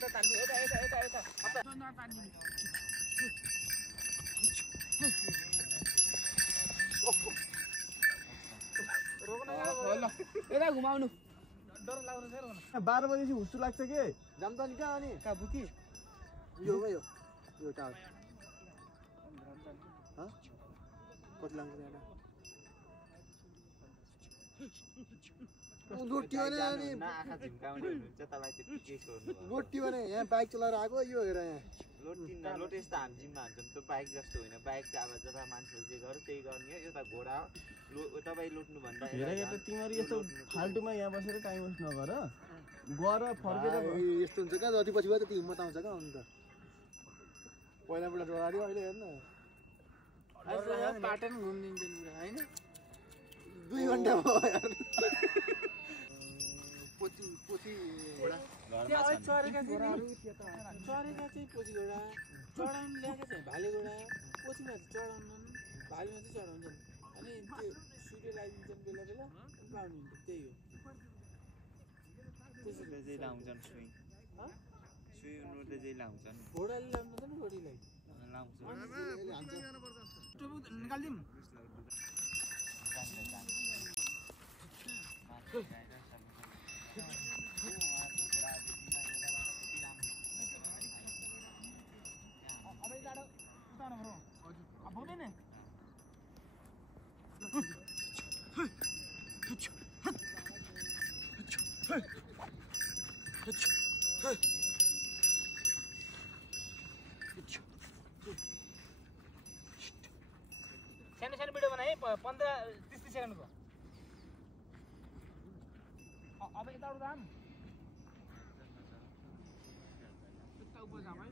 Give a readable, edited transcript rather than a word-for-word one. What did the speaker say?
यता तान्नु यता यता यता यता अत्ता नतान्नु रोक्न ल यता घुमाउनु डर लाग्छ सर 12 बजेपछि हुस्सु लाग्छ के जाम त नि कहाँ अनि का बुकी यो टावर ह कति लाग्छ यहाँ लोटी भने अनि आँखा झिम्काउने हुनुहुन्छ तपाईँ त्यति केही छोड्नु लोटी भने यहाँ बाइक चलाएर आएको यो हेर यहाँ लोटे यस्तो हामी जिम्मा हान्छौँ त्यो बाइक जस्तो होइन बाइक चाहिँ अब जता मान्छेले जे गर्यो त्यही गर्ने हो एउटा घोडा तपाईँ लुट्नुभन्दा हेर तिमीहरू यस्तो फाल्टुमा यहाँ बसेर टाइम वेस्ट नगर गएर फर्केर यस्तो हुन्छ क्या जति पछि गयो त्यति हिम्मत आउँछ क्या अन्त पहिलाबाट डरायो अहिले हेर्न पाटन घुम्दिन्छ हैन 2 घण्टा भयो यार पोथी घोडा त्यहाँ चरेका चाहिँ पोथी घोडा चढाउनु ल्याएको चाहिँ भाले घोडा पोथीमा चढाउनु भालेमा चाहिँ चढाउँछन् अनि त्यो सूर्य लगाइदिन्छन् बेला बेला पाउनु हुन्छ त्यही हो त्यसले चाहिँ लाउँछन् सुई उनीहरूले चाहिँ लाउँछन् घोडाले लाउँदैन घोडीलाई लाउँछ निकालिदिउँ अब जाडो उतार्नु पर्यो हजुर अब हुँदैन सानो सानो भिडियो बनाए 15-30 सेकेन्डको अब यता जाम यता उपर जाम है